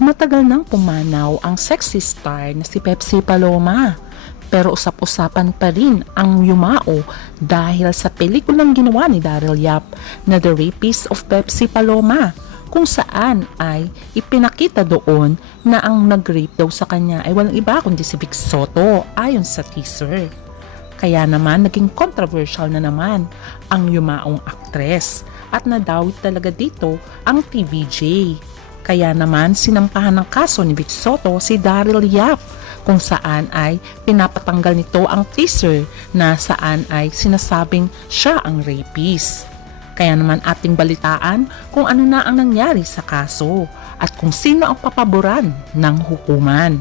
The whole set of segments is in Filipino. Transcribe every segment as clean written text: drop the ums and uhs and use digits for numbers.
Matagal nang pumanaw ang sexy star na si Pepsi Paloma. Pero usap-usapan pa rin ang yumao dahil sa pelikulang ginawa ni Daryl Yap na The Rapist of Pepsi Paloma, kung saan ay ipinakita doon na ang nag-rape daw sa kanya ay walang iba kundi si Vic Soto ayon sa teaser. Kaya naman naging controversial na naman ang yumaong aktres at nadawit talaga dito ang TVJ. Kaya naman sinampahan ng kaso ni Vic Soto si Daryl Yap, kung saan ay pinapatanggal nito ang teaser na saan ay sinasabing siya ang rapist. Kaya naman ating balitaan kung ano na ang nangyari sa kaso at kung sino ang papaboran ng hukuman.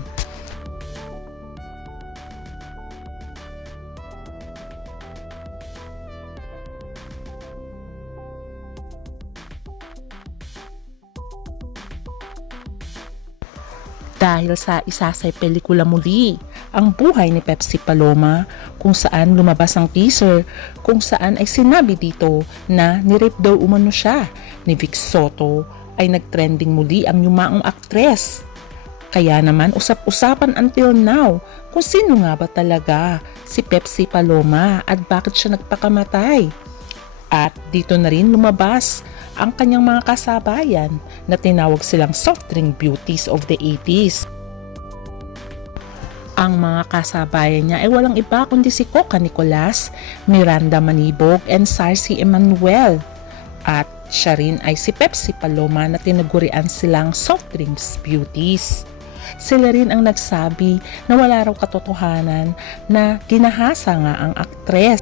Dahil sa isa sa pelikula muli, ang buhay ni Pepsi Paloma, kung saan lumabas ang teaser, kung saan ay sinabi dito na nirape daw umano siya ni Vic Soto, ay nagtrending muli ang yumaong aktres. Kaya naman usap-usapan until now kung sino nga ba talaga si Pepsi Paloma at bakit siya nagpakamatay. At dito na rin lumabas ang kanyang mga kasabayan na tinawag silang soft drink beauties of the 80s. Ang mga kasabayan niya ay walang iba kundi si Coca Nicolas, Miranda Manibog, and Sarcy Emmanuel. At siya rin ay si Pepsi Paloma na tinagurian silang soft drinks beauties. Sila rin ang nagsabi na wala raw katotohanan na ginahasa nga ang aktres.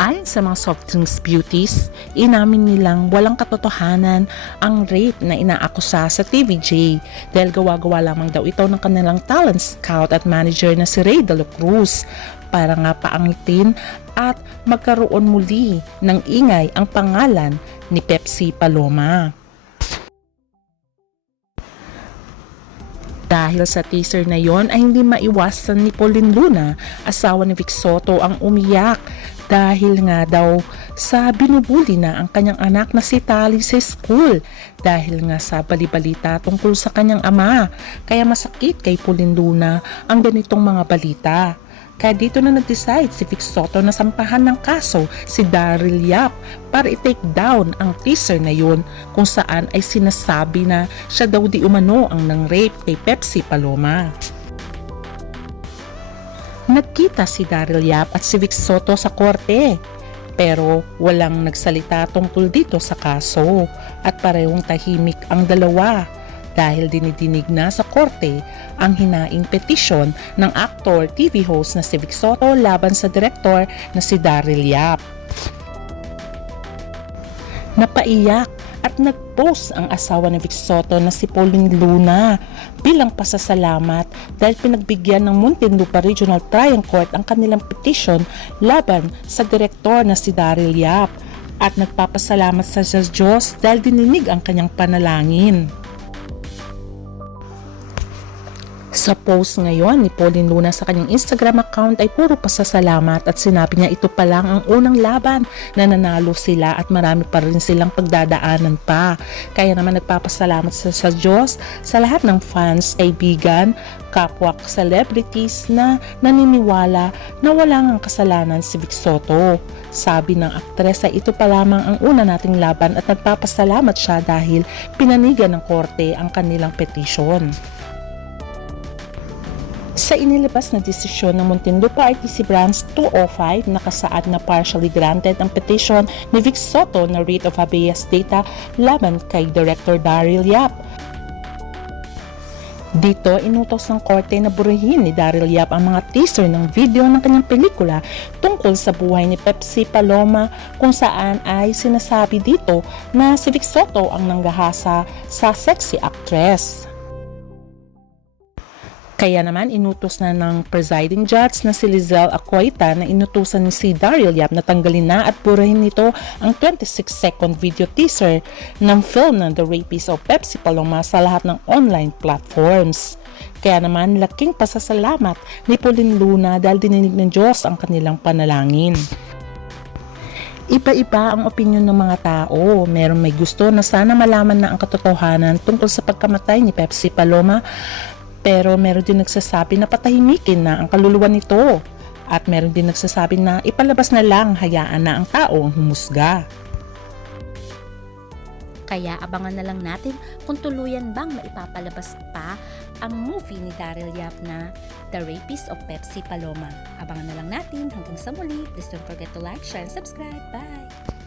Ayon sa mga soft drinks beauties, inamin nilang walang katotohanan ang rape na inaakusa sa TVJ dahil gawa-gawa lamang daw ito ng kanilang talent scout at manager na si Ray De La Cruz para nga paangitin at magkaroon muli ng ingay ang pangalan ni Pepsi Paloma. Dahil sa teaser na yon ay hindi maiwasan ni Pauline Luna, asawa ni Vic Soto, ang umiyak dahil nga daw sa binubuli na ang kanyang anak na si Tali sa school dahil nga sa balibalita tungkol sa kanyang ama. Kaya masakit kay Pauline Luna ang ganitong mga balita. Kaya dito na nag-decide si Vic Soto na sampahan ng kaso si Daryl Yap para i-take down ang teaser na yun kung saan ay sinasabi na siya daw di umano ang nang-rape kay Pepsi Paloma. Nagkita si Daryl Yap at si Vic Soto sa korte pero walang nagsalita tungkol dito sa kaso at parehong tahimik ang dalawa dahil dinidinig na sa korte ang hinaing petisyon ng actor TV host na si Vic Soto laban sa direktor na si Daryl Yap. Napaiyak at nag-post ang asawa ni Vic Soto na si Pauline Luna bilang pasasalamat dahil pinagbigyan ng Muntinlupa Regional Trial Court ang kanilang petisyon laban sa direktor na si Daryl Yap at nagpapasalamat sa Diyos dahil dininig ang kanyang panalangin. Sa post ngayon ni Pauline Luna sa kanyang Instagram account ay puro pasasalamat at sinabi niya ito pa lang ang unang laban na nanalo sila at marami pa rin silang pagdadaanan pa. Kaya naman nagpapasalamat sa Diyos sa lahat ng fans, kaibigan, kapwa celebrities na naniniwala na wala ngang kasalanan si Vic Soto. Sabi ng aktres ay ito pa lamang ang una nating laban at nagpapasalamat siya dahil pinanigan ng korte ang kanilang petisyon. Sa inilabas na desisyon ng Muntinlupa RTC Branch 205, nakasaad na partially granted ang petition ni Vic Soto na writ of habeas data laban kay Director Daryl Yap. Dito, inutos ng korte na burahin ni Daryl Yap ang mga teaser ng video ng kanyang pelikula tungkol sa buhay ni Pepsi Paloma kung saan ay sinasabi dito na si Vic Soto ang nanggahasa sa sexy actress. Kaya naman inutos na ng presiding judge na si Lizelle Acoita na inutusan ni si Daryl Yap na tanggalin na at burahin nito ang 26-second video teaser ng film ng The Rapist of Pepsi Paloma sa lahat ng online platforms. Kaya naman laking pasasalamat ni Pauline Luna dahil dininig ng Diyos ang kanilang panalangin. Iba-iba ang opinyon ng mga tao. Meron may gusto na sana malaman na ang katotohanan tungkol sa pagkamatay ni Pepsi Paloma, pero meron din nagsasabi na patahimikin na ang kaluluwa nito. At meron din nagsasabi na ipalabas na lang, hayaan na ang tao ang humusga. Kaya abangan na lang natin kung tuluyan bang maipapalabas pa ang movie ni Daryl Yap na The Rapist of Pepsi Paloma. Abangan na lang natin hanggang sa muli. Please don't forget to like, share, and subscribe. Bye!